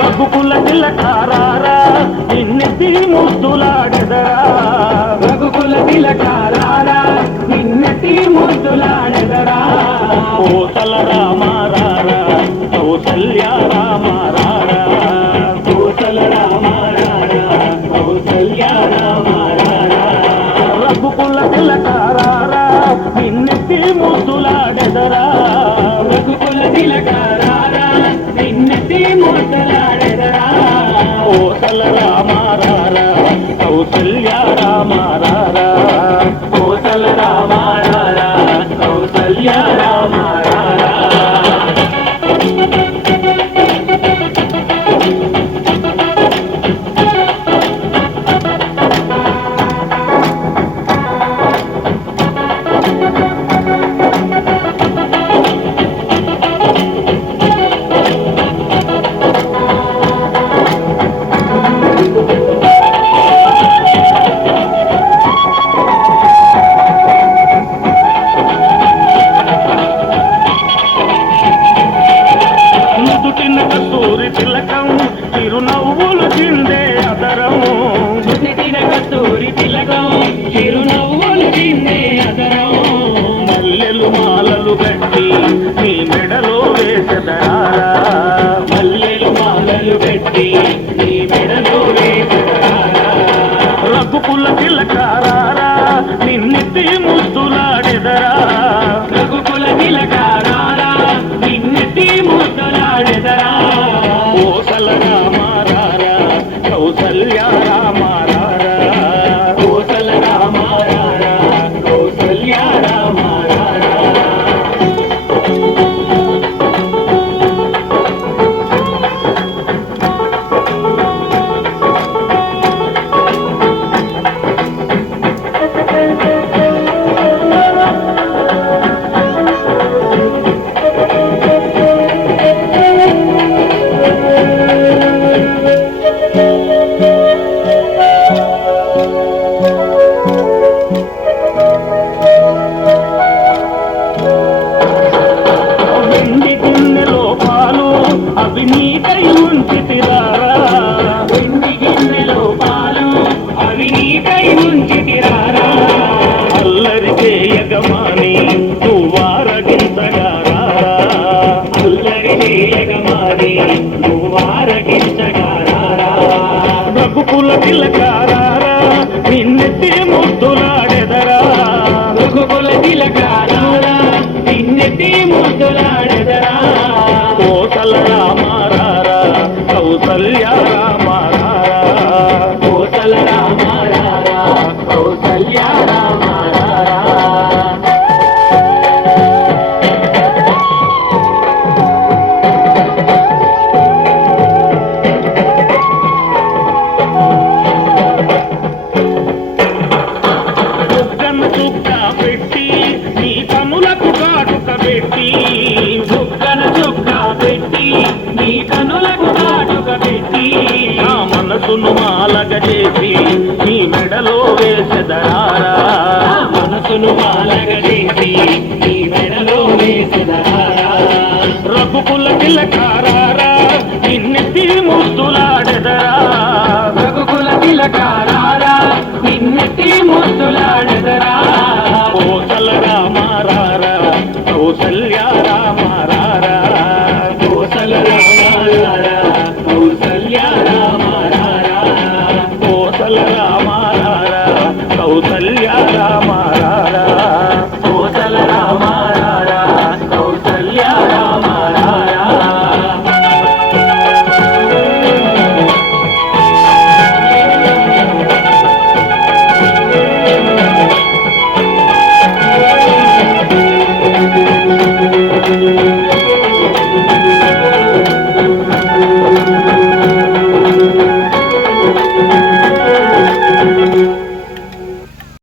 రఘుకుల తిలకారారా నిన్నెత్తి ముద్దులాడెదరా, రఘుకుల తిలకారారా నిన్నెత్తి ముద్దులాడెదరా. కోసల రామారారా కౌసల్య రామారారా, కోసల రామారారా కౌసల్య రామారారా. రఘుకుల తిలకారారా నిన్నెత్తి ముద్దులాడెదరా, రఘుకుల తిలకారారా నిన్నెత్తి ముద్దులాడెదరా. కోసల రామారారా కౌసల్య రామారారా, కోసల రామారారా కౌసల్య రామారారా. నుదుటిన కస్తూరి తిలకం చిరునవ్వులు చిందే అదరం, నుదిటిన కస్తూరి తిలకం చిరునవ్వులు చిందే అదరం. మల్లెలు మాలలు గట్టి నీ మెడలో వేసెదరారా, మల్లెలు మాలలు పెట్టి నీ మెడలో వేసెదరారా. రఘుకుల తిలకారారా నిన్నెత్తి ముద్దులాడెదరా, రఘుకుల తిలకారారా నిన్నెత్తి ముద్దులాడెదరా. కోసల రామారారా కౌసల్య రామారారా, కోసల రామారారా కౌసల్య రామారారా. వెండి గిన్నెలో పాలు అవి నీకై ఉంచితిరారా, వెండి గిన్నెలో పాలు అవి నీకై ఉంచితిరారా. అల్లరి చేయగమాని నువ్వారగించగారా, అల్లరి చేయగమాని నువ్వారగించగారారా. రఘుకుల తిలకారారా నిన్నెత్తి ముద్దులాడెదరా, రఘుకుల తిలకారారా నిన్నెత్తి ముద్దులాడెదరా. కోసల రామారారా కౌసల్య రామారారా, కోసల రామారారా కౌసల్య రామారారా. బుగ్గన చుక్క పెట్టి నీ కనులకు కాటుక పెట్టి, బుగ్గన చుక్క పెట్టి నీ కనులకు కాటుక పెట్టి. నా మనసును మాలగ చేసి నీ మెడలో వేసెదరారా, నా మనసును మాలగజేసి నీ మెడలో వేసెదరారా. రఘుకుల తిలకారారా నిన్నెత్తి ముద్దులాడెదరా, రఘుకుల తిలకారారా నిన్నెత్తి ముద్దులాడెదరా. కోసల రామారారా కౌసల్య